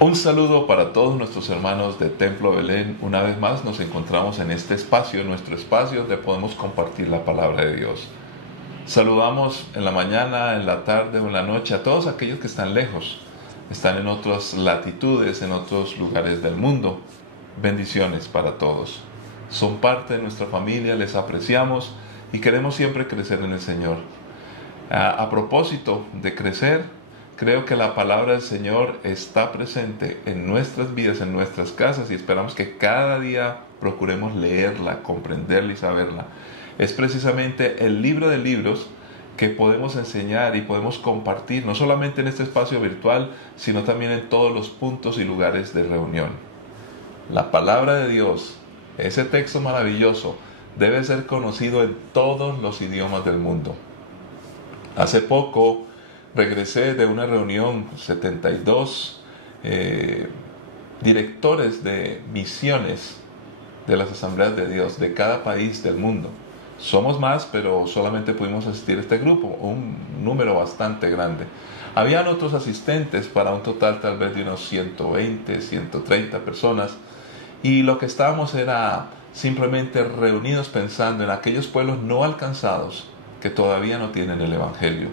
Un saludo para todos nuestros hermanos de Templo Belén. Una vez más nos encontramos en este espacio, nuestro espacio donde podemos compartir la palabra de Dios. Saludamos en la mañana, en la tarde o en la noche a todos aquellos que están lejos, están en otras latitudes, en otros lugares del mundo. Bendiciones para todos. Son parte de nuestra familia, les apreciamos y queremos siempre crecer en el Señor. A propósito de crecer, creo que la palabra del Señor está presente en nuestras vidas, en nuestras casas, y esperamos que cada día procuremos leerla, comprenderla y saberla. Es precisamente el libro de libros que podemos enseñar y podemos compartir, no solamente en este espacio virtual, sino también en todos los puntos y lugares de reunión. La palabra de Dios, ese texto maravilloso, debe ser conocido en todos los idiomas del mundo. Hace poco regresé de una reunión, 72 directores de misiones de las Asambleas de Dios de cada país del mundo. Somos más, pero solamente pudimos asistir a este grupo, un número bastante grande. Habían otros asistentes para un total tal vez de unos 120, 130 personas, y lo que estábamos era simplemente reunidos pensando en aquellos pueblos no alcanzados que todavía no tienen el Evangelio.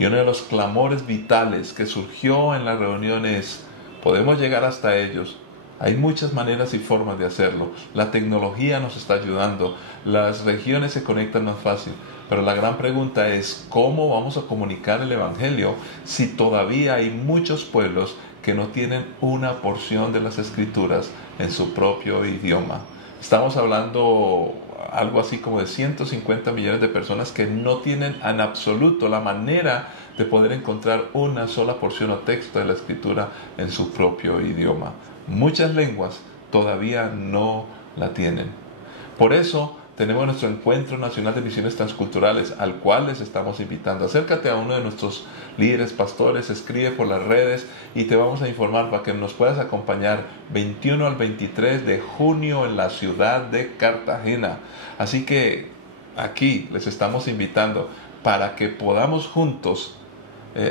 Y uno de los clamores vitales que surgió en la reunión es: ¿podemos llegar hasta ellos? Hay muchas maneras y formas de hacerlo. La tecnología nos está ayudando, las regiones se conectan más fácil, pero la gran pregunta es: ¿cómo vamos a comunicar el Evangelio si todavía hay muchos pueblos que no tienen una porción de las Escrituras en su propio idioma? Estamos hablando algo así como de 150 millones de personas que no tienen en absoluto la manera de poder encontrar una sola porción o texto de la Escritura en su propio idioma. Muchas lenguas todavía no la tienen. Por eso tenemos nuestro Encuentro Nacional de Misiones Transculturales, al cual les estamos invitando. Acércate a uno de nuestros líderes, pastores, escribe por las redes y te vamos a informar para que nos puedas acompañar 21 al 23 de junio en la ciudad de Cartagena. Así que aquí les estamos invitando para que podamos juntos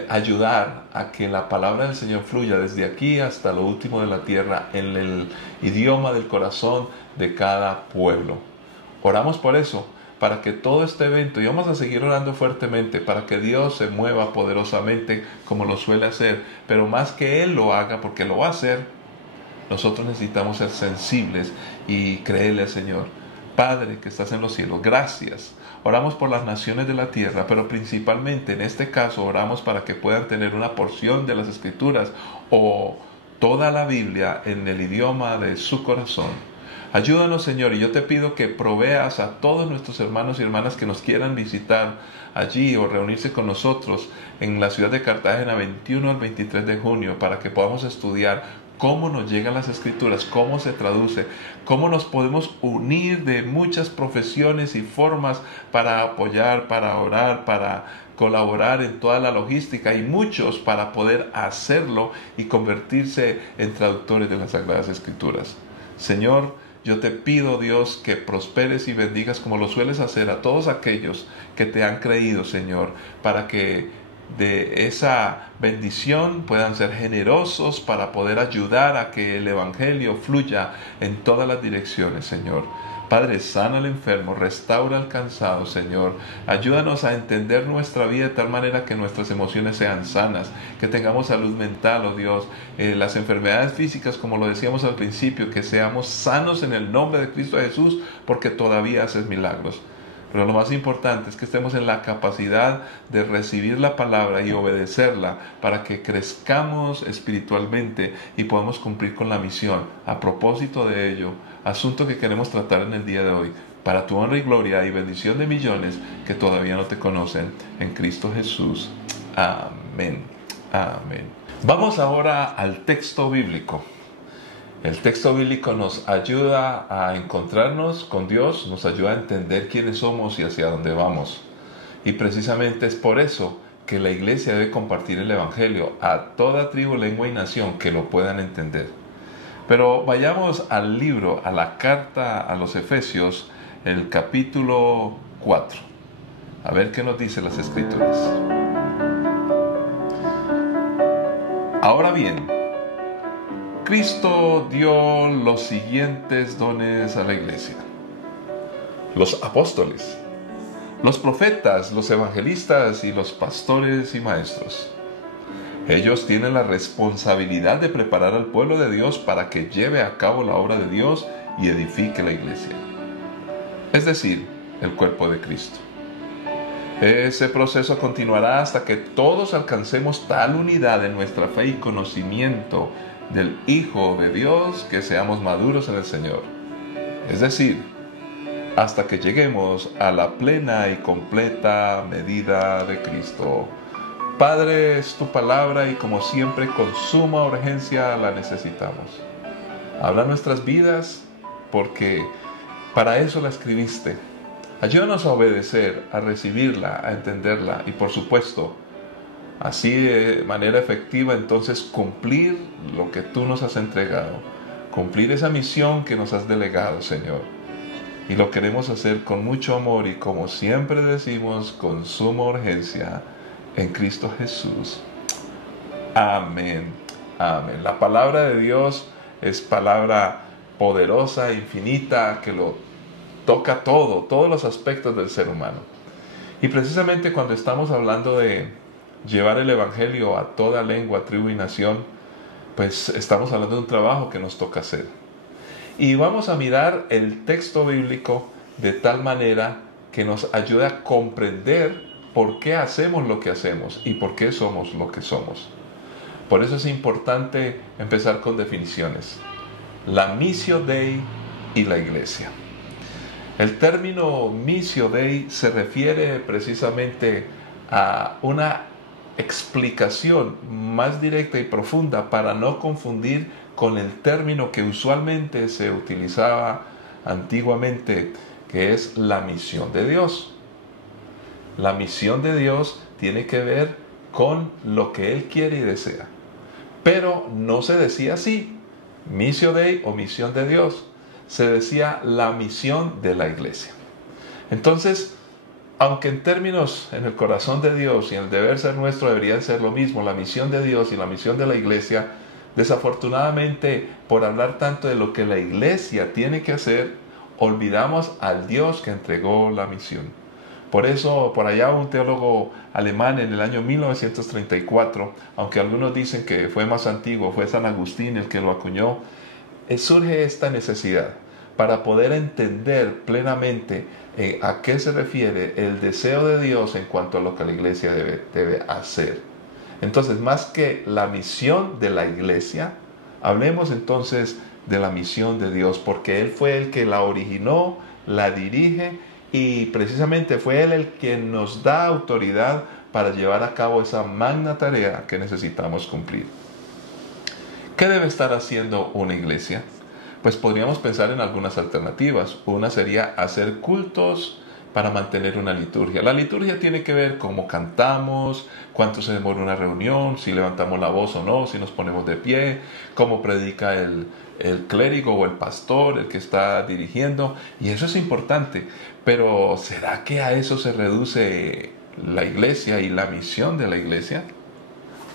ayudar a que la palabra del Señor fluya desde aquí hasta lo último de la tierra en el idioma del corazón de cada pueblo. Oramos por eso, para que todo este evento, y vamos a seguir orando fuertemente, para que Dios se mueva poderosamente como lo suele hacer, pero más que Él lo haga, porque lo va a hacer, nosotros necesitamos ser sensibles y creerle al Señor. Padre que estás en los cielos, gracias. Oramos por las naciones de la tierra, pero principalmente en este caso oramos para que puedan tener una porción de las Escrituras o toda la Biblia en el idioma de su corazón. Ayúdanos, Señor, y yo te pido que proveas a todos nuestros hermanos y hermanas que nos quieran visitar allí o reunirse con nosotros en la ciudad de Cartagena 21 al 23 de junio para que podamos estudiar cómo nos llegan las Escrituras, cómo se traduce, cómo nos podemos unir de muchas profesiones y formas para apoyar, para orar, para colaborar en toda la logística, y muchos para poder hacerlo y convertirse en traductores de las Sagradas Escrituras. Señor, yo te pido, Dios, que prosperes y bendigas como lo sueles hacer a todos aquellos que te han creído, Señor, para que de esa bendición puedan ser generosos para poder ayudar a que el Evangelio fluya en todas las direcciones, Señor. Padre, sana al enfermo, restaura al cansado, Señor. Ayúdanos a entender nuestra vida de tal manera que nuestras emociones sean sanas, que tengamos salud mental, oh Dios. Las enfermedades físicas, como lo decíamos al principio, que seamos sanos en el nombre de Cristo Jesús, porque todavía haces milagros. Pero lo más importante es que estemos en la capacidad de recibir la palabra y obedecerla para que crezcamos espiritualmente y podamos cumplir con la misión. A propósito de ello, asunto que queremos tratar en el día de hoy, para tu honra y gloria y bendición de millones que todavía no te conocen, en Cristo Jesús. Amén. Amén. Vamos ahora al texto bíblico. El texto bíblico nos ayuda a encontrarnos con Dios, nos ayuda a entender quiénes somos y hacia dónde vamos. Y precisamente es por eso que la iglesia debe compartir el Evangelio a toda tribu, lengua y nación que lo puedan entender. Pero vayamos al libro, a la carta a los Efesios, el capítulo 4. A ver qué nos dicen las Escrituras. Ahora bien, Cristo dio los siguientes dones a la iglesia: los apóstoles, los profetas, los evangelistas y los pastores y maestros. Ellos tienen la responsabilidad de preparar al pueblo de Dios para que lleve a cabo la obra de Dios y edifique la iglesia, es decir, el cuerpo de Cristo. Ese proceso continuará hasta que todos alcancemos tal unidad en nuestra fe y conocimiento del Hijo de Dios que seamos maduros en el Señor, es decir, hasta que lleguemos a la plena y completa medida de Cristo. Padre, es tu palabra y como siempre con suma urgencia la necesitamos. Habla nuestras vidas porque para eso la escribiste. Ayúdanos a obedecer, a recibirla, a entenderla y por supuesto, así de manera efectiva entonces cumplir lo que tú nos has entregado, cumplir esa misión que nos has delegado, Señor. Y lo queremos hacer con mucho amor y como siempre decimos, con suma urgencia, en Cristo Jesús. Amén. Amén. La palabra de Dios es palabra poderosa, infinita, que lo toca todo, todos los aspectos del ser humano. Y precisamente cuando estamos hablando de llevar el evangelio a toda lengua, tribu y nación, pues estamos hablando de un trabajo que nos toca hacer. Y vamos a mirar el texto bíblico de tal manera que nos ayude a comprender por qué hacemos lo que hacemos y por qué somos lo que somos. Por eso es importante empezar con definiciones. La Missio Dei y la iglesia. El término Missio Dei se refiere precisamente a una explicación más directa y profunda para no confundir con el término que usualmente se utilizaba antiguamente, que es la misión de Dios. La misión de Dios tiene que ver con lo que Él quiere y desea. Pero no se decía así, Missio Dei o misión de Dios. Se decía la misión de la iglesia. Entonces, aunque en términos en el corazón de Dios y en el deber ser nuestro deberían ser lo mismo, la misión de Dios y la misión de la iglesia, desafortunadamente, por hablar tanto de lo que la iglesia tiene que hacer, olvidamos al Dios que entregó la misión. Por eso, por allá un teólogo alemán en el año 1934, aunque algunos dicen que fue más antiguo, fue San Agustín el que lo acuñó, surge esta necesidad para poder entender plenamente a qué se refiere el deseo de Dios en cuanto a lo que la iglesia debe hacer. Entonces, más que la misión de la iglesia, hablemos entonces de la misión de Dios, porque Él fue el que la originó, la dirige y precisamente fue Él el que nos da autoridad para llevar a cabo esa magna tarea que necesitamos cumplir. ¿Qué debe estar haciendo una iglesia? Pues podríamos pensar en algunas alternativas. Una sería hacer cultos para mantener una liturgia. La liturgia tiene que ver cómo cantamos, cuánto se demora una reunión, si levantamos la voz o no, si nos ponemos de pie, cómo predica el clérigo o el pastor, el que está dirigiendo. Y eso es importante. Pero ¿será que a eso se reduce la iglesia y la misión de la iglesia?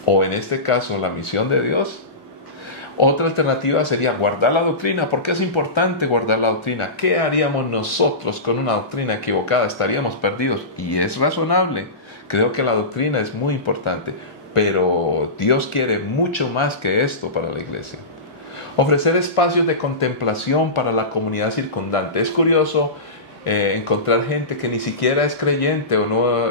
O en este caso, la misión de Dios. Otra alternativa sería guardar la doctrina. ¿Por qué es importante guardar la doctrina? ¿Qué haríamos nosotros con una doctrina equivocada? Estaríamos perdidos. Y es razonable. Creo que la doctrina es muy importante. Pero Dios quiere mucho más que esto para la iglesia. Ofrecer espacios de contemplación para la comunidad circundante. Es curioso encontrar gente que ni siquiera es creyente o no,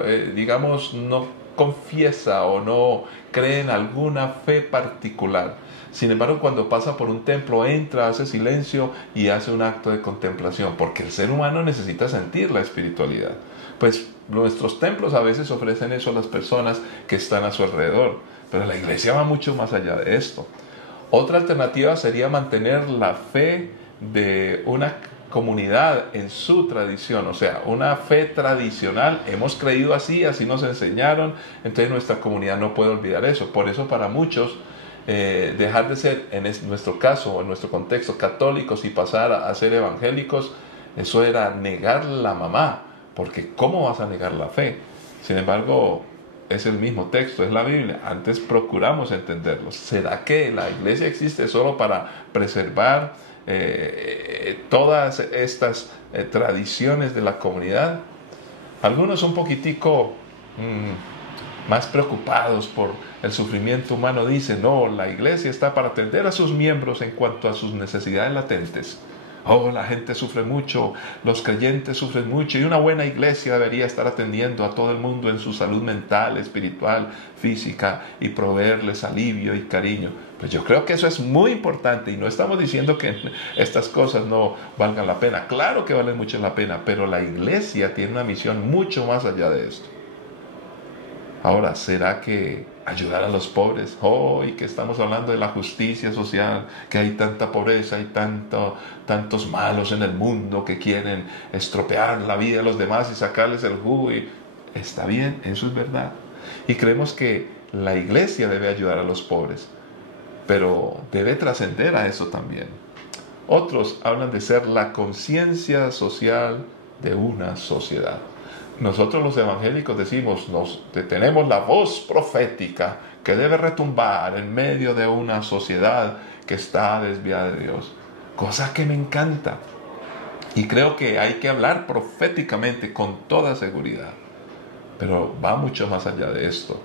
no confiesa o no cree en alguna fe particular. Sin embargo, cuando pasa por un templo, entra, hace silencio y hace un acto de contemplación, porque el ser humano necesita sentir la espiritualidad. Pues nuestros templos a veces ofrecen eso a las personas que están a su alrededor, pero la iglesia va mucho más allá de esto. Otra alternativa sería mantener la fe de una comunidad en su tradición, o sea, una fe tradicional. Hemos creído así, así nos enseñaron, entonces nuestra comunidad no puede olvidar eso. Por eso para muchos dejar de ser, en nuestro caso, en nuestro contexto, católicos y pasar a ser evangélicos, eso era negar la mamá, porque ¿cómo vas a negar la fe? Sin embargo, es el mismo texto, es la Biblia. Antes procuramos entenderlo. ¿Será que la iglesia existe solo para preservar todas estas tradiciones de la comunidad? Algunos un poquitico más preocupados por el sufrimiento humano dicen, no, la iglesia está para atender a sus miembros en cuanto a sus necesidades latentes. Oh, la gente sufre mucho, los creyentes sufren mucho y una buena iglesia debería estar atendiendo a todo el mundo en su salud mental, espiritual, física y proveerles alivio y cariño. Pues yo creo que eso es muy importante y no estamos diciendo que estas cosas no valgan la pena. Claro que valen mucho la pena, pero la iglesia tiene una misión mucho más allá de esto. Ahora, ¿será que ayudar a los pobres? Hoy que estamos hablando de la justicia social, que hay tanta pobreza, hay tantos malos en el mundo que quieren estropear la vida de los demás y sacarles el jugo. Está bien, eso es verdad. Y creemos que la iglesia debe ayudar a los pobres, pero debe trascender a eso también. Otros hablan de ser la conciencia social de una sociedad. Nosotros los evangélicos decimos, tenemos la voz profética que debe retumbar en medio de una sociedad que está desviada de Dios. Cosa que me encanta. Y creo que hay que hablar proféticamente con toda seguridad. Pero va mucho más allá de esto.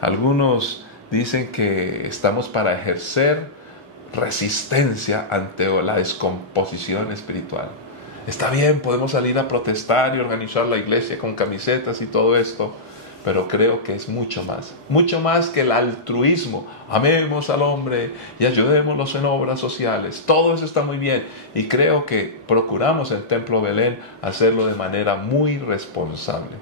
Algunos dicen que estamos para ejercer resistencia ante la descomposición espiritual. Está bien, podemos salir a protestar y organizar la iglesia con camisetas y todo esto, pero creo que es mucho más que el altruismo. Amemos al hombre y ayudémoslos en obras sociales. Todo eso está muy bien y creo que procuramos en Templo Belén hacerlo de manera muy responsable.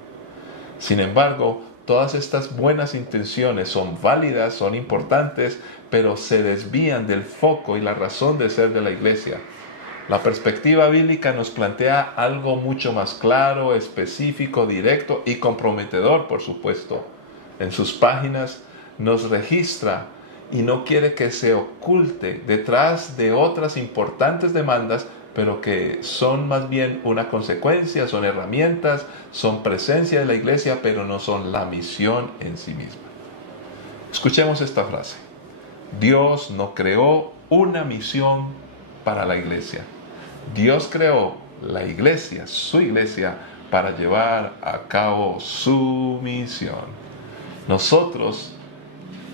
Sin embargo, todas estas buenas intenciones son válidas, son importantes, pero se desvían del foco y la razón de ser de la iglesia. La perspectiva bíblica nos plantea algo mucho más claro, específico, directo y comprometedor, por supuesto. En sus páginas nos registra y no quiere que se oculte detrás de otras importantes demandas, pero que son más bien una consecuencia, son herramientas, son presencia de la iglesia, pero no son la misión en sí misma. Escuchemos esta frase. Dios no creó una misión para la iglesia. Dios creó la iglesia, su iglesia, para llevar a cabo su misión. Nosotros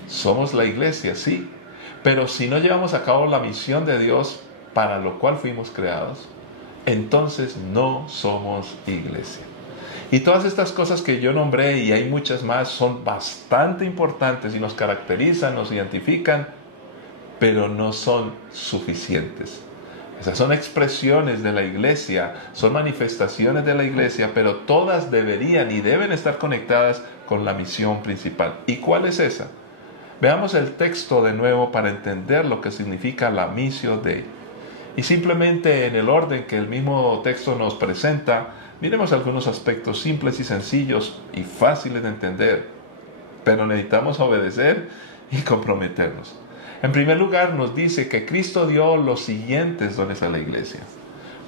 somos la iglesia, sí, pero si no llevamos a cabo la misión de Dios para lo cual fuimos creados, entonces no somos iglesia. Y todas estas cosas que yo nombré, y hay muchas más, son bastante importantes y nos caracterizan, nos identifican, pero no son suficientes. Esas son expresiones de la iglesia, son manifestaciones de la iglesia, pero todas deberían y deben estar conectadas con la misión principal. ¿Y cuál es esa? Veamos el texto de nuevo para entender lo que significa la missio Dei. Y simplemente en el orden que el mismo texto nos presenta, miremos algunos aspectos simples y sencillos y fáciles de entender, pero necesitamos obedecer y comprometernos. En primer lugar, nos dice que Cristo dio los siguientes dones a la iglesia.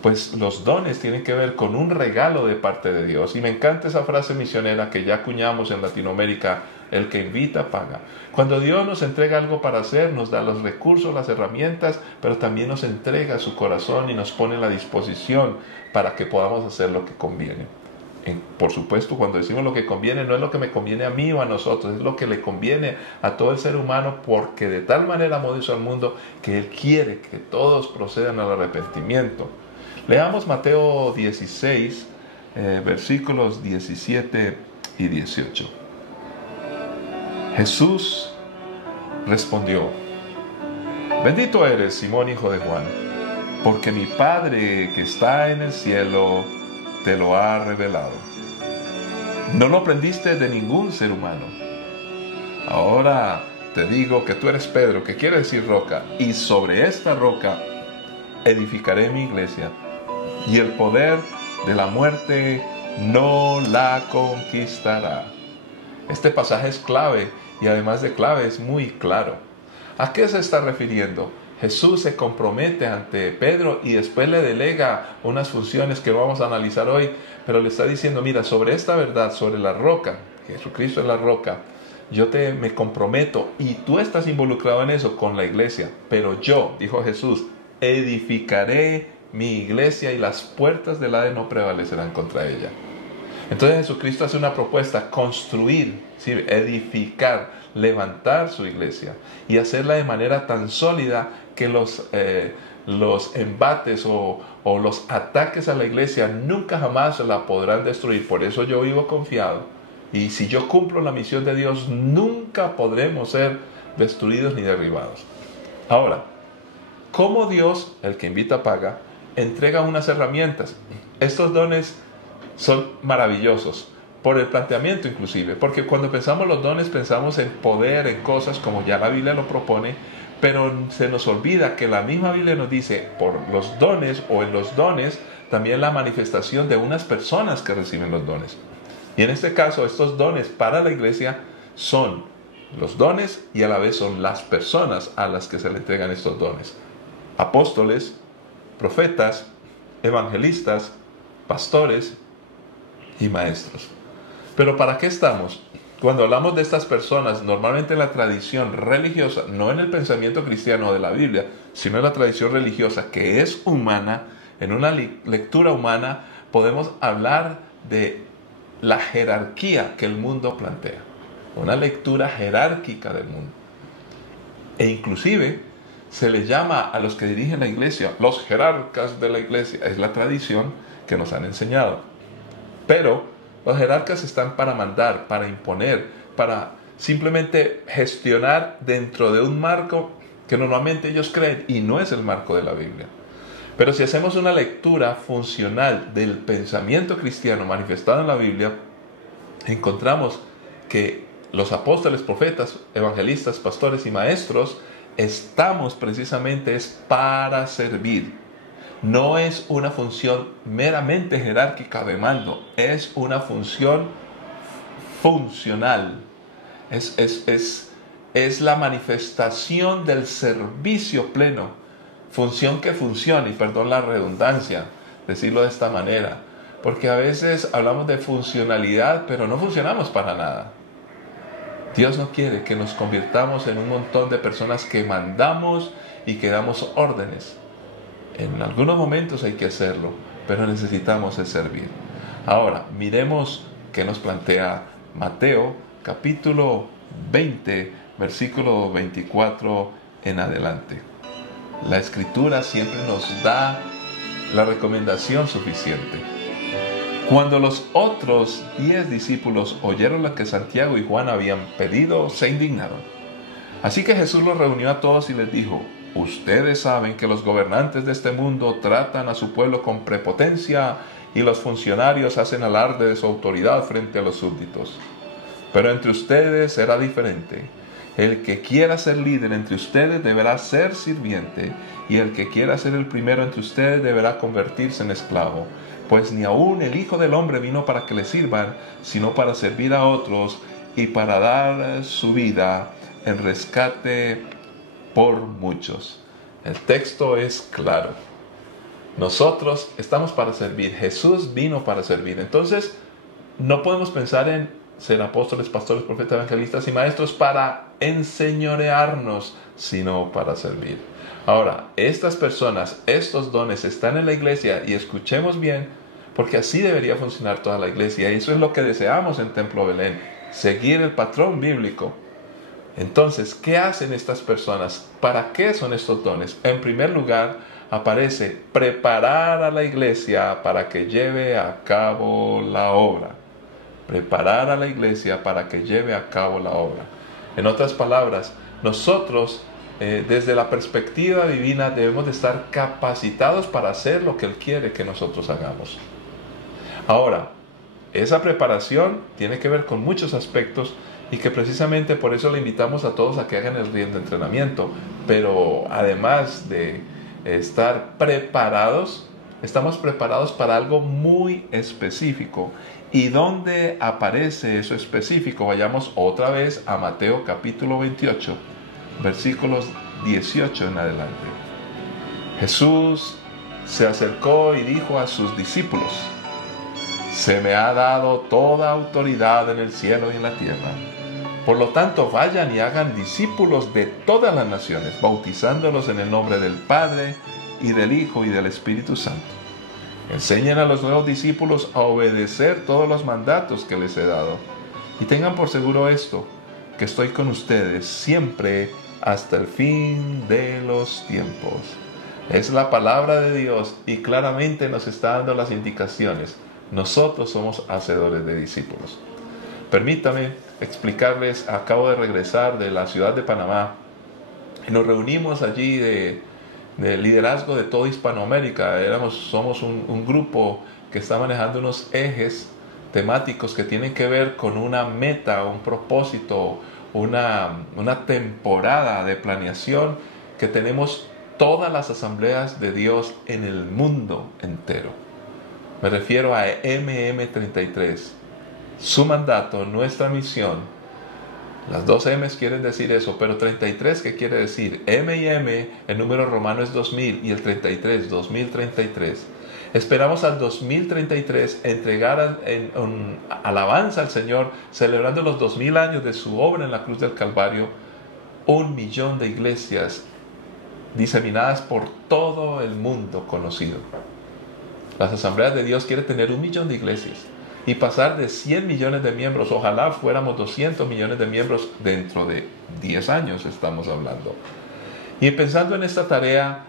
Pues los dones tienen que ver con un regalo de parte de Dios. Y me encanta esa frase misionera que ya acuñamos en Latinoamérica, el que invita paga. Cuando Dios nos entrega algo para hacer, nos da los recursos, las herramientas, pero también nos entrega su corazón y nos pone a la disposición para que podamos hacer lo que conviene. Por supuesto, cuando decimos lo que conviene, no es lo que me conviene a mí o a nosotros, es lo que le conviene a todo el ser humano, porque de tal manera amó Dios al mundo que Él quiere que todos procedan al arrepentimiento. Leamos Mateo 16, versículos 17 y 18. Jesús respondió: Bendito eres, Simón, hijo de Juan, porque mi Padre que está en el cielo te lo ha revelado. No lo aprendiste de ningún ser humano. Ahora te digo que tú eres Pedro, que quiere decir roca, y sobre esta roca edificaré mi iglesia, y el poder de la muerte no la conquistará. Este pasaje es clave, y además de clave es muy claro. ¿A qué se está refiriendo? Jesús se compromete ante Pedro y después le delega unas funciones que vamos a analizar hoy, pero le está diciendo, mira, sobre esta verdad, sobre la roca, Jesucristo es la roca, me comprometo y tú estás involucrado en eso con la iglesia, pero yo, dijo Jesús, edificaré mi iglesia y las puertas del Hades no prevalecerán contra ella. Entonces Jesucristo hace una propuesta: construir, ¿sí? Edificar, levantar su iglesia y hacerla de manera tan sólida que los embates o los ataques a la iglesia nunca jamás la podrán destruir. Por eso yo vivo confiado, y si yo cumplo la misión de Dios, nunca podremos ser destruidos ni derribados. Ahora, ¿cómo Dios, el que invita paga, entrega unas herramientas? Estos dones son maravillosos por el planteamiento inclusive, porque cuando pensamos los dones pensamos en poder, en cosas como ya la Biblia lo propone, pero se nos olvida que la misma Biblia nos dice por los dones, o en los dones también la manifestación de unas personas que reciben los dones. Y en este caso estos dones para la iglesia son los dones y a la vez son las personas a las que se le entregan estos dones: apóstoles, profetas, evangelistas, pastores y maestros. Pero ¿para qué estamos? Cuando hablamos de estas personas, normalmente en la tradición religiosa, no en el pensamiento cristiano de la Biblia, sino en la tradición religiosa que es humana, en una lectura humana, podemos hablar de la jerarquía que el mundo plantea, una lectura jerárquica del mundo. E inclusive se le llama a los que dirigen la iglesia los jerarcas de la iglesia. Es la tradición que nos han enseñado. Pero los jerarcas están para mandar, para imponer, para simplemente gestionar dentro de un marco que normalmente ellos creen y no es el marco de la Biblia. Pero si hacemos una lectura funcional del pensamiento cristiano manifestado en la Biblia, encontramos que los apóstoles, profetas, evangelistas, pastores y maestros estamos precisamente para servir. No es una función meramente jerárquica de mando, es una función funcional. Es la manifestación del servicio pleno. Función que funciona, y perdón la redundancia, decirlo de esta manera, porque a veces hablamos de funcionalidad, pero no funcionamos para nada. Dios no quiere que nos convirtamos en un montón de personas que mandamos y que damos órdenes. En algunos momentos hay que hacerlo, pero necesitamos el servir. Ahora, miremos qué nos plantea Mateo, capítulo 20, versículo 24 en adelante. La Escritura siempre nos da la recomendación suficiente. Cuando los otros 10 discípulos oyeron lo que Santiago y Juan habían pedido, se indignaron. Así que Jesús los reunió a todos y les dijo: ustedes saben que los gobernantes de este mundo tratan a su pueblo con prepotencia y los funcionarios hacen alarde de su autoridad frente a los súbditos. Pero entre ustedes será diferente. El que quiera ser líder entre ustedes deberá ser sirviente, y el que quiera ser el primero entre ustedes deberá convertirse en esclavo. Pues ni aun el Hijo del Hombre vino para que le sirvan, sino para servir a otros y para dar su vida en rescate por muchos. El texto es claro. Nosotros estamos para servir. Jesús vino para servir. Entonces, no podemos pensar en ser apóstoles, pastores, profetas, evangelistas y maestros para enseñorearnos, sino para servir. Ahora, estas personas, estos dones están en la iglesia, y escuchemos bien, porque así debería funcionar toda la iglesia, y eso es lo que deseamos en Templo Belén, seguir el patrón bíblico. Entonces, ¿qué hacen estas personas? ¿Para qué son estos dones? En primer lugar, aparece preparar a la iglesia para que lleve a cabo la obra. Preparar a la iglesia para que lleve a cabo la obra. En otras palabras, nosotros, desde la perspectiva divina, debemos de estar capacitados para hacer lo que Él quiere que nosotros hagamos. Ahora, esa preparación tiene que ver con muchos aspectos, y que precisamente por eso le invitamos a todos a que hagan el RIEM de entrenamiento. Pero además de estar preparados, estamos preparados para algo muy específico. ¿Y dónde aparece eso específico? Vayamos otra vez a Mateo capítulo 28, versículos 18 en adelante. Jesús se acercó y dijo a sus discípulos: Se me ha dado toda autoridad en el cielo y en la tierra. Por lo tanto, vayan y hagan discípulos de todas las naciones, bautizándolos en el nombre del Padre, y del Hijo, y del Espíritu Santo. Enseñen a los nuevos discípulos a obedecer todos los mandatos que les he dado. Y tengan por seguro esto, que estoy con ustedes siempre hasta el fin de los tiempos. Es la palabra de Dios y claramente nos está dando las indicaciones. Nosotros somos hacedores de discípulos. Permítame explicarles, acabo de regresar de la ciudad de Panamá y nos reunimos allí de liderazgo de toda Hispanoamérica. Somos un grupo que está manejando unos ejes temáticos que tienen que ver con una meta, un propósito, una temporada de planeación que tenemos todas las asambleas de Dios en el mundo entero. Me refiero a MM33. Su mandato, nuestra misión. Las dos M's quieren decir eso, pero 33, ¿qué quiere decir? M y M, el número romano es 2000 y el 33, 2033. Esperamos al 2033 entregar en alabanza al Señor, celebrando los 2000 años de su obra en la cruz del Calvario, 1 millón de iglesias diseminadas por todo el mundo conocido. Las asambleas de Dios quieren tener 1 millón de iglesias y pasar de 100 millones de miembros. Ojalá fuéramos 200 millones de miembros dentro de 10 años, estamos hablando. Y pensando en esta tarea,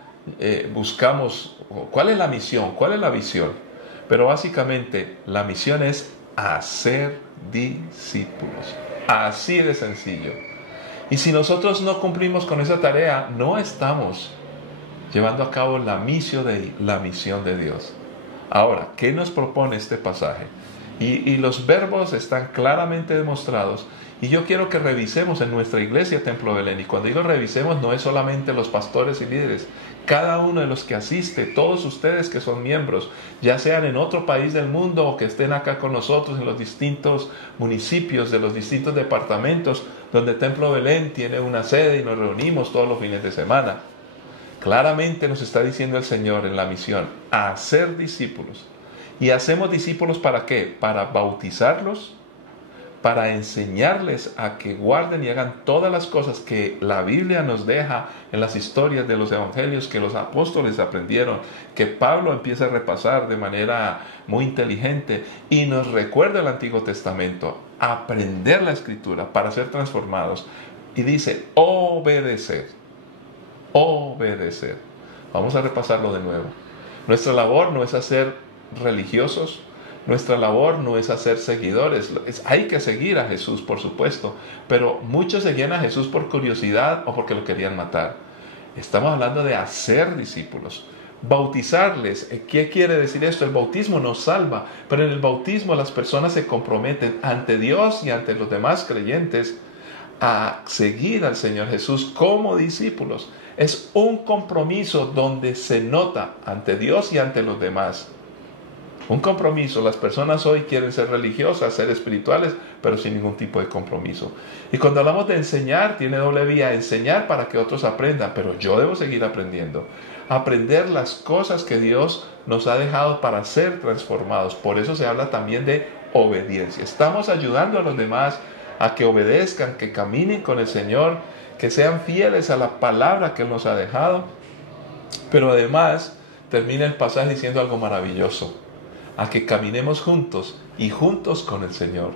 buscamos cuál es la misión, cuál es la visión. Pero básicamente la misión es hacer discípulos. Así de sencillo. Y si nosotros no cumplimos con esa tarea, no estamos llevando a cabo la misión de Dios. Ahora, ¿qué nos propone este pasaje? Y los verbos están claramente demostrados. Y yo quiero que revisemos en nuestra iglesia Templo Belén. Y cuando digo revisemos, no es solamente los pastores y líderes. Cada uno de los que asiste, todos ustedes que son miembros, ya sean en otro país del mundo o que estén acá con nosotros en los distintos municipios de los distintos departamentos donde Templo Belén tiene una sede y nos reunimos todos los fines de semana. Claramente nos está diciendo el Señor en la misión, hacer discípulos. ¿Y hacemos discípulos para qué? Para bautizarlos, para enseñarles a que guarden y hagan todas las cosas que la Biblia nos deja en las historias de los evangelios que los apóstoles aprendieron, que Pablo empieza a repasar de manera muy inteligente y nos recuerda el Antiguo Testamento, aprender la Escritura para ser transformados. Y dice, obedecer. Obedecer. Vamos a repasarlo de nuevo. Nuestra labor no es hacer religiosos, nuestra labor no es hacer seguidores. Hay que seguir a Jesús, por supuesto, pero muchos seguían a Jesús por curiosidad o porque lo querían matar. Estamos hablando de hacer discípulos, bautizarles. ¿Qué quiere decir esto? El bautismo nos salva, pero en el bautismo las personas se comprometen ante Dios y ante los demás creyentes a seguir al Señor Jesús como discípulos. Es un compromiso donde se nota ante Dios y ante los demás. Un compromiso. Las personas hoy quieren ser religiosas, ser espirituales, pero sin ningún tipo de compromiso. Y cuando hablamos de enseñar, tiene doble vía. Enseñar para que otros aprendan, pero yo debo seguir aprendiendo. Aprender las cosas que Dios nos ha dejado para ser transformados. Por eso se habla también de obediencia. Estamos ayudando a los demás a que obedezcan, que caminen con el Señor, que sean fieles a la palabra que Él nos ha dejado. Pero además termina el pasaje diciendo algo maravilloso: a que caminemos juntos y juntos con el Señor.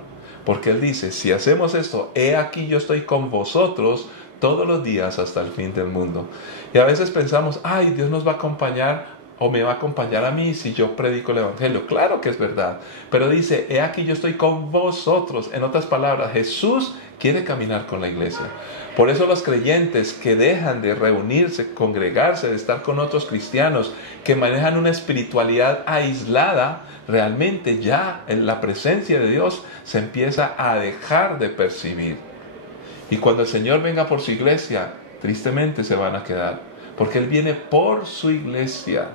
Porque Él dice, si hacemos esto, he aquí yo estoy con vosotros todos los días hasta el fin del mundo. Y a veces pensamos, ay, Dios nos va a acompañar o me va a acompañar a mí si yo predico el Evangelio. Claro que es verdad, pero dice, he aquí yo estoy con vosotros. En otras palabras, Jesús quiere caminar con la iglesia. Por eso los creyentes que dejan de reunirse, congregarse, de estar con otros cristianos, que manejan una espiritualidad aislada, realmente ya en la presencia de Dios se empieza a dejar de percibir. Y cuando el Señor venga por su iglesia, tristemente se van a quedar, porque Él viene por su iglesia.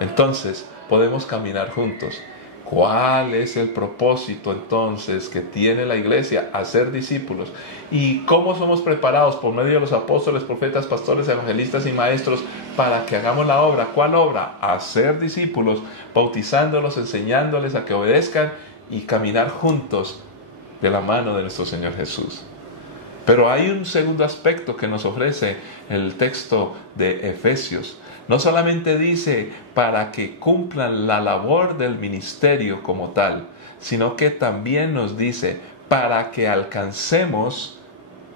Entonces podemos caminar juntos. ¿Cuál es el propósito entonces que tiene la iglesia? Hacer discípulos. ¿Y cómo somos preparados por medio de los apóstoles, profetas, pastores, evangelistas y maestros para que hagamos la obra? ¿Cuál obra? Hacer discípulos, bautizándolos, enseñándoles a que obedezcan y caminar juntos de la mano de nuestro Señor Jesús. Pero hay un segundo aspecto que nos ofrece el texto de Efesios. No solamente dice para que cumplan la labor del ministerio como tal, sino que también nos dice para que alcancemos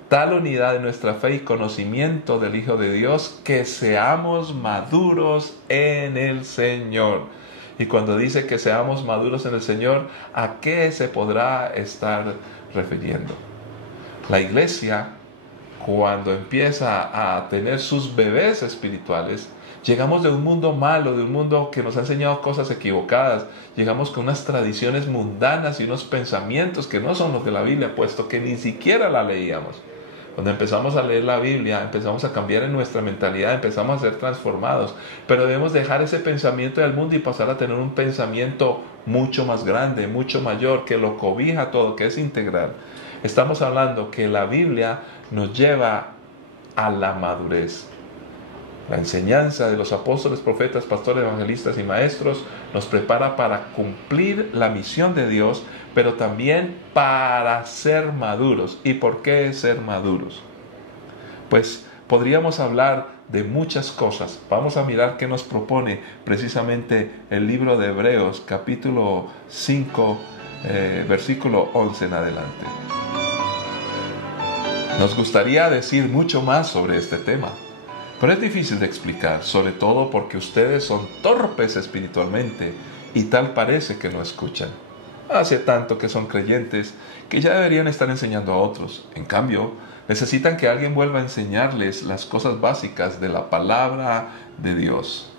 tal unidad de nuestra fe y conocimiento del Hijo de Dios que seamos maduros en el Señor. Y cuando dice que seamos maduros en el Señor, ¿a qué se podrá estar refiriendo? La iglesia, cuando empieza a tener sus bebés espirituales, llegamos de un mundo malo, de un mundo que nos ha enseñado cosas equivocadas. Llegamos con unas tradiciones mundanas y unos pensamientos que no son los de la Biblia, puesto que ni siquiera la leíamos. Cuando empezamos a leer la Biblia, empezamos a cambiar en nuestra mentalidad, empezamos a ser transformados. Pero debemos dejar ese pensamiento del mundo y pasar a tener un pensamiento mucho más grande, mucho mayor, que lo cobija todo, que es integral. Estamos hablando que la Biblia nos lleva a la madurez. La enseñanza de los apóstoles, profetas, pastores, evangelistas y maestros nos prepara para cumplir la misión de Dios, pero también para ser maduros. ¿Y por qué ser maduros? Pues podríamos hablar de muchas cosas. Vamos a mirar qué nos propone precisamente el libro de Hebreos, capítulo 5, versículo 11 en adelante. Nos gustaría decir mucho más sobre este tema, pero es difícil de explicar, sobre todo porque ustedes son torpes espiritualmente y tal parece que no escuchan. Hace tanto que son creyentes que ya deberían estar enseñando a otros. En cambio, necesitan que alguien vuelva a enseñarles las cosas básicas de la palabra de Dios.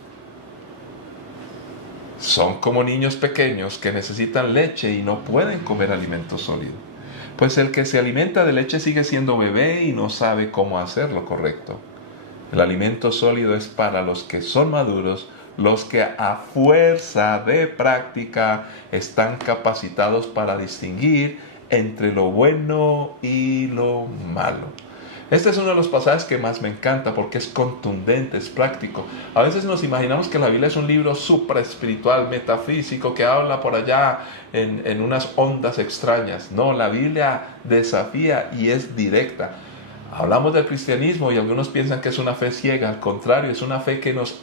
Son como niños pequeños que necesitan leche y no pueden comer alimento sólido. Pues el que se alimenta de leche sigue siendo bebé y no sabe cómo hacer lo correcto. El alimento sólido es para los que son maduros, los que a fuerza de práctica están capacitados para distinguir entre lo bueno y lo malo. Este es uno de los pasajes que más me encanta porque es contundente, es práctico. A veces nos imaginamos que la Biblia es un libro supra espiritual, metafísico, que habla por allá en unas ondas extrañas. No, la Biblia desafía y es directa. Hablamos del cristianismo y algunos piensan que es una fe ciega. Al contrario, es una fe que nos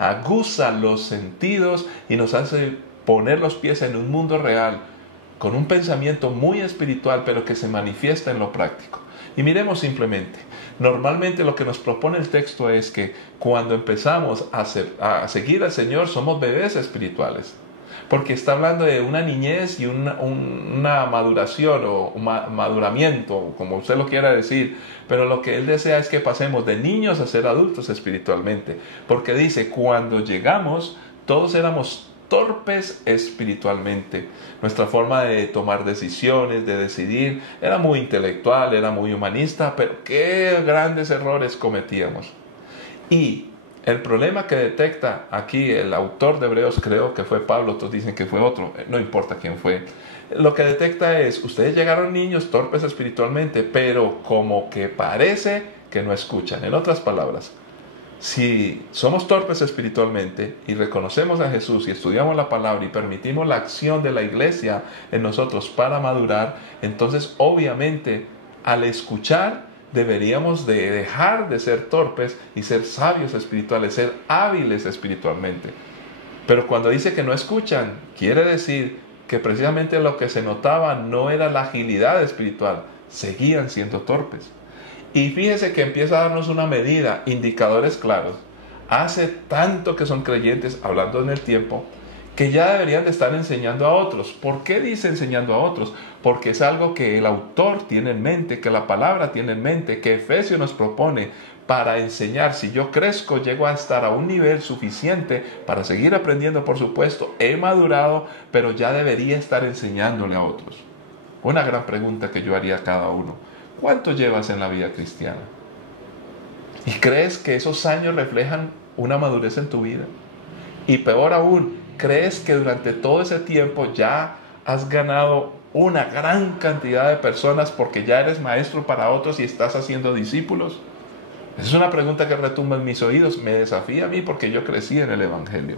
aguza los sentidos y nos hace poner los pies en un mundo real, con un pensamiento muy espiritual, pero que se manifiesta en lo práctico. Y miremos simplemente, normalmente lo que nos propone el texto es que cuando empezamos a seguir al Señor somos bebés espirituales. Porque está hablando de una niñez y una maduración o maduramiento, como usted lo quiera decir. Pero lo que Él desea es que pasemos de niños a ser adultos espiritualmente. Porque dice, cuando llegamos, todos éramos torpes espiritualmente. Nuestra forma de tomar decisiones, de decidir, era muy intelectual, era muy humanista, pero qué grandes errores cometíamos. Y el problema que detecta aquí el autor de Hebreos, creo que fue Pablo, otros dicen que fue otro, no importa quién fue, lo que detecta es, ustedes llegaron niños torpes espiritualmente, pero como que parece que no escuchan. En otras palabras, si somos torpes espiritualmente y reconocemos a Jesús y estudiamos la palabra y permitimos la acción de la iglesia en nosotros para madurar, entonces obviamente al escuchar deberíamos de dejar de ser torpes y ser sabios espirituales, ser hábiles espiritualmente. Pero cuando dice que no escuchan, quiere decir que precisamente lo que se notaba no era la agilidad espiritual, seguían siendo torpes. Y fíjese que empieza a darnos una medida, indicadores claros. Hace tanto que son creyentes, hablando en el tiempo, que ya deberían de estar enseñando a otros. ¿Por qué dice enseñando a otros? Porque es algo que el autor tiene en mente, que la palabra tiene en mente, que Efesios nos propone para enseñar. Si yo crezco, llego a estar a un nivel suficiente para seguir aprendiendo, por supuesto. He madurado, pero ya debería estar enseñándole a otros. Una gran pregunta que yo haría a cada uno. ¿Cuánto llevas en la vida cristiana? ¿Y crees que esos años reflejan una madurez en tu vida? Y peor aún, crees que durante todo ese tiempo ya has ganado una gran cantidad de personas porque ya eres maestro para otros y estás haciendo discípulos? Esa es una pregunta que retumba en mis oídos, me desafía a mí porque yo crecí en el Evangelio.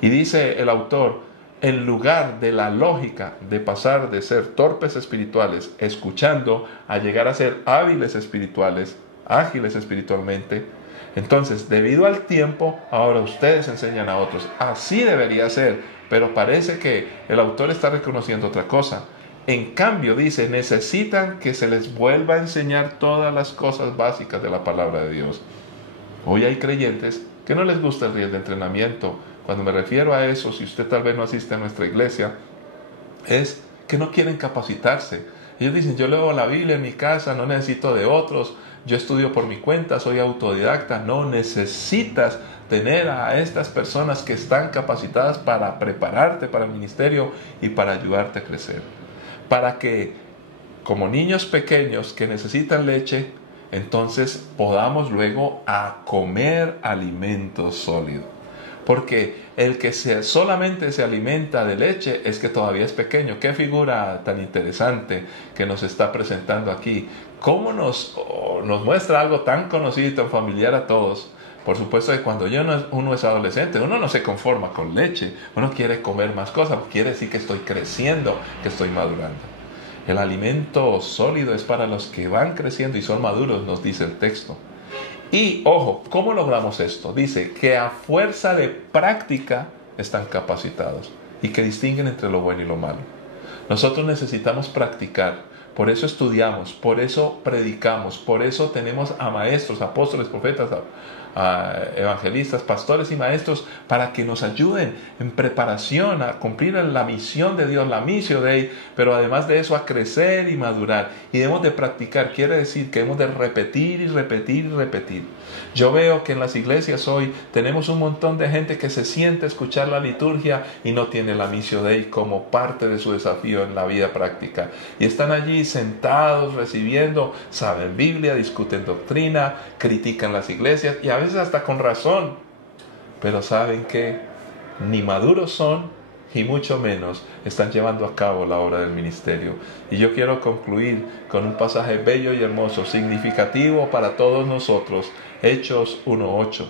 Y dice el autor, en lugar de la lógica de pasar de ser torpes espirituales, escuchando, a llegar a ser hábiles espirituales, ágiles espiritualmente, entonces, debido al tiempo, ahora ustedes enseñan a otros. Así debería ser, pero parece que el autor está reconociendo otra cosa. En cambio, dice, necesitan que se les vuelva a enseñar todas las cosas básicas de la palabra de Dios. Hoy hay creyentes que no les gusta el día de entrenamiento. Cuando me refiero a eso, si usted tal vez no asiste a nuestra iglesia, es que no quieren capacitarse. Ellos dicen, yo leo la Biblia en mi casa, no necesito de otros, yo estudio por mi cuenta, soy autodidacta. No, necesitas tener a estas personas que están capacitadas para prepararte para el ministerio y para ayudarte a crecer. Para que, como niños pequeños que necesitan leche, entonces podamos luego a comer alimento sólido. Porque el que solamente se alimenta de leche es que todavía es pequeño. Qué figura tan interesante que nos está presentando aquí. Cómo nos muestra algo tan conocido y tan familiar a todos. Por supuesto que cuando uno es adolescente, uno no se conforma con leche. Uno quiere comer más cosas. Quiere decir que estoy creciendo, que estoy madurando. El alimento sólido es para los que van creciendo y son maduros, nos dice el texto. Y, ojo, ¿cómo logramos esto? Dice que a fuerza de práctica están capacitados y que distinguen entre lo bueno y lo malo. Nosotros necesitamos practicar, por eso estudiamos, por eso predicamos, por eso tenemos a maestros, apóstoles, profetas, a evangelistas, pastores y maestros para que nos ayuden en preparación a cumplir la misión de Dios, la misión de Él, pero además de eso a crecer y madurar. Y debemos de practicar, quiere decir que hemos de repetir y repetir y repetir. Yo veo que en las iglesias hoy tenemos un montón de gente que se siente a escuchar la liturgia y no tiene la misión de Él como parte de su desafío en la vida práctica. Y están allí sentados, recibiendo, saben Biblia, discuten doctrina, critican las iglesias y a veces hasta con razón. Pero saben que ni maduros son y mucho menos están llevando a cabo la obra del ministerio. Y yo quiero concluir con un pasaje bello y hermoso, significativo para todos nosotros, Hechos 1:8.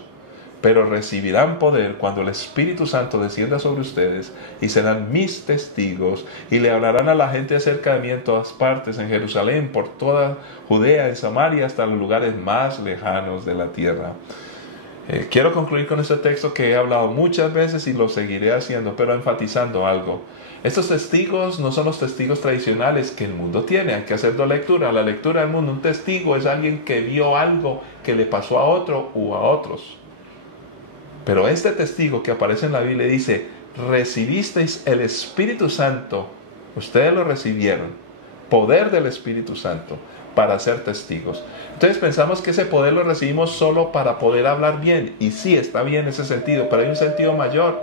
Pero recibirán poder cuando el Espíritu Santo descienda sobre ustedes y serán mis testigos y le hablarán a la gente acerca de mí en todas partes, en Jerusalén, por toda Judea, en Samaria, hasta los lugares más lejanos de la tierra. Quiero concluir con este texto que he hablado muchas veces y lo seguiré haciendo, pero enfatizando algo. Estos testigos no son los testigos tradicionales que el mundo tiene. Hay que hacer la lectura del mundo. Un testigo es alguien que vio algo que le pasó a otro u a otros. Pero este testigo que aparece en la Biblia dice, recibisteis el Espíritu Santo, ustedes lo recibieron, poder del Espíritu Santo para ser testigos. Entonces pensamos que ese poder lo recibimos solo para poder hablar bien, y sí, está bien ese sentido, pero hay un sentido mayor.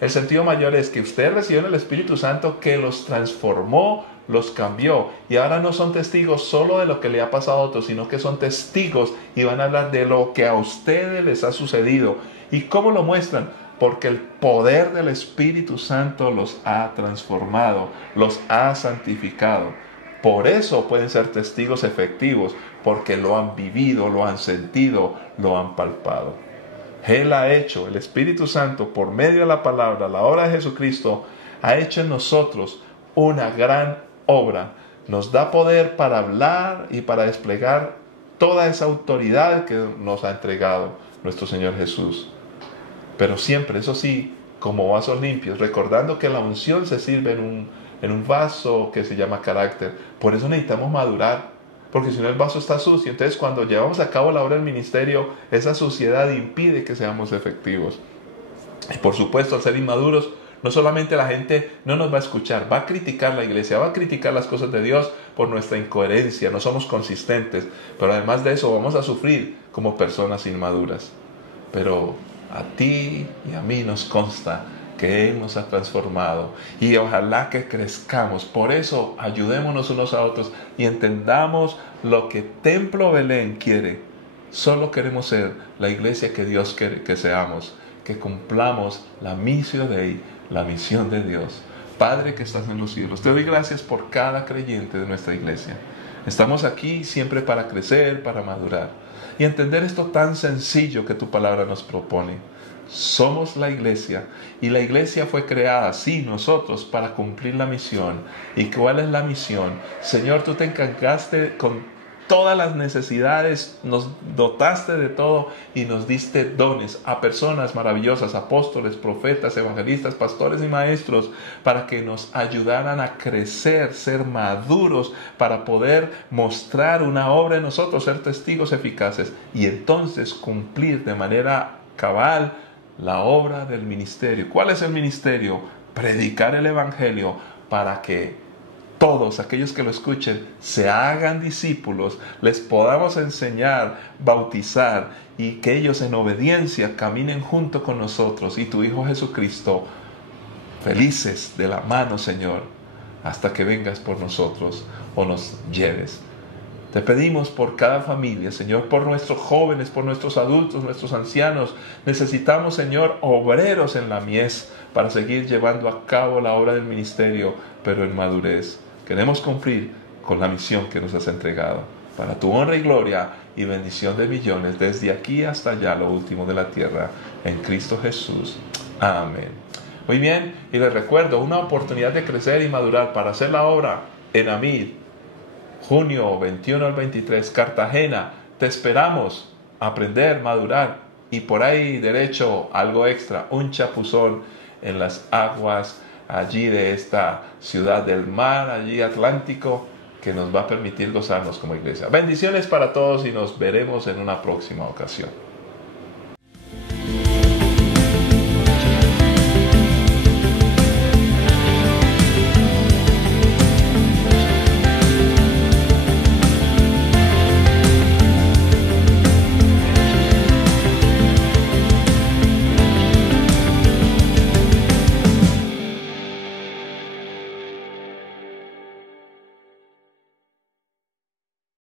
El sentido mayor es que ustedes recibieron el Espíritu Santo que los transformó, los cambió, y ahora no son testigos solo de lo que le ha pasado a otros, sino que son testigos y van a hablar de lo que a ustedes les ha sucedido. ¿Y cómo lo muestran? Porque el poder del Espíritu Santo los ha transformado, los ha santificado. Por eso pueden ser testigos efectivos, porque lo han vivido, lo han sentido, lo han palpado. Él ha hecho, el Espíritu Santo, por medio de la palabra, la obra de Jesucristo, ha hecho en nosotros una gran obra. Nos da poder para hablar y para desplegar toda esa autoridad que nos ha entregado nuestro Señor Jesús. Pero siempre, eso sí, como vasos limpios, recordando que la unción se sirve en un vaso que se llama carácter. Por eso necesitamos madurar, porque si no el vaso está sucio. Entonces cuando llevamos a cabo la obra del ministerio, esa suciedad impide que seamos efectivos. Y por supuesto, al ser inmaduros, no solamente la gente no nos va a escuchar, va a criticar la iglesia, va a criticar las cosas de Dios por nuestra incoherencia, no somos consistentes, pero además de eso vamos a sufrir como personas inmaduras. Pero a ti y a mí nos consta que Él nos ha transformado y ojalá que crezcamos. Por eso ayudémonos unos a otros y entendamos lo que Templo Belén quiere. Solo queremos ser la iglesia que Dios quiere que seamos, que cumplamos la missio Dei, la misión de Dios. Padre que estás en los cielos, te doy gracias por cada creyente de nuestra iglesia. Estamos aquí siempre para crecer, para madurar y entender esto tan sencillo que tu palabra nos propone. Somos la iglesia y la iglesia fue creada, sí, nosotros, para cumplir la misión. ¿Y cuál es la misión? Señor, tú te encargaste con todas las necesidades, nos dotaste de todo y nos diste dones a personas maravillosas, apóstoles, profetas, evangelistas, pastores y maestros, para que nos ayudaran a crecer, ser maduros, para poder mostrar una obra en nosotros, ser testigos eficaces y entonces cumplir de manera cabal la obra del ministerio. ¿Cuál es el ministerio? Predicar el evangelio para que todos aquellos que lo escuchen se hagan discípulos, les podamos enseñar, bautizar y que ellos en obediencia caminen junto con nosotros y tu Hijo Jesucristo, felices de la mano, Señor, hasta que vengas por nosotros o nos lleves. Te pedimos por cada familia, Señor, por nuestros jóvenes, por nuestros adultos, nuestros ancianos. Necesitamos, Señor, obreros en la mies para seguir llevando a cabo la obra del ministerio, pero en madurez. Queremos cumplir con la misión que nos has entregado, para tu honra y gloria y bendición de millones, desde aquí hasta allá, lo último de la tierra, en Cristo Jesús. Amén. Muy bien, y les recuerdo, una oportunidad de crecer y madurar para hacer la obra en Amid, junio 21 al 23, Cartagena. Te esperamos aprender, madurar y por ahí derecho algo extra, un chapuzón en las aguas allí de esta ciudad del mar, allí Atlántico, que nos va a permitir gozarnos como iglesia. Bendiciones para todos y nos veremos en una próxima ocasión.